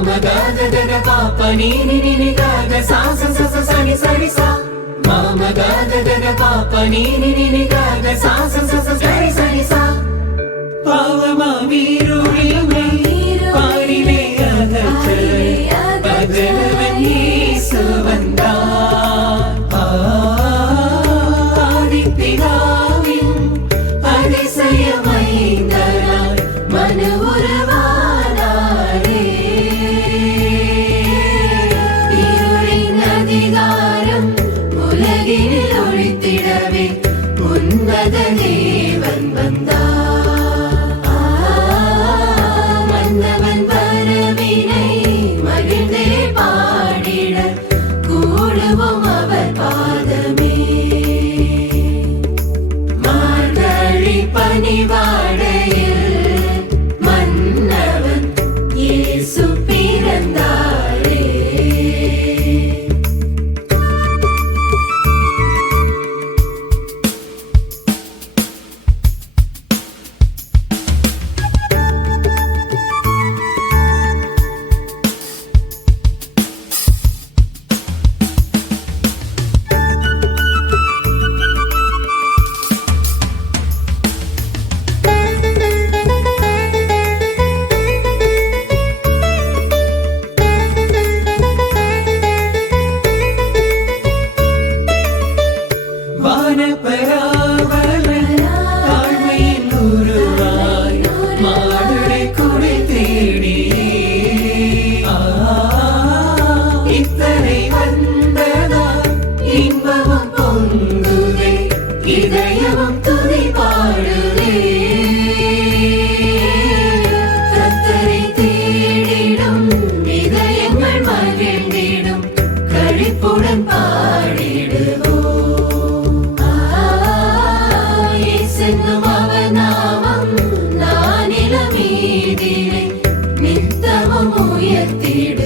గగ పాప నీ ని ని ని గగ సా స స స స ని స ని స మామ గగ గగ పాప నీ ని ని ని గగ సా స స స స ని స ని స பாவமா வீருரிமை பாரிலே அகற்ற பகலவன் இயேசு வந்தார் ஆதிப்பிதாவின் அதிசயமைந்தராய் மனு உருவானாரே இருளின் அதிகாரம் உலகினில் ஒழித்திடவே உன்னத தேவன் வந்தார் இதயமும் துதி பாடுவே கர்த்தரை தேடிடும் இதயங்கள் மகிழ்ந்திடும் களிப்புடன் பாடிடுவோம் இயேசுவும் அவர் நாமம் நானிலம் மீதிலே நித்தமும் உயர்த்திடும்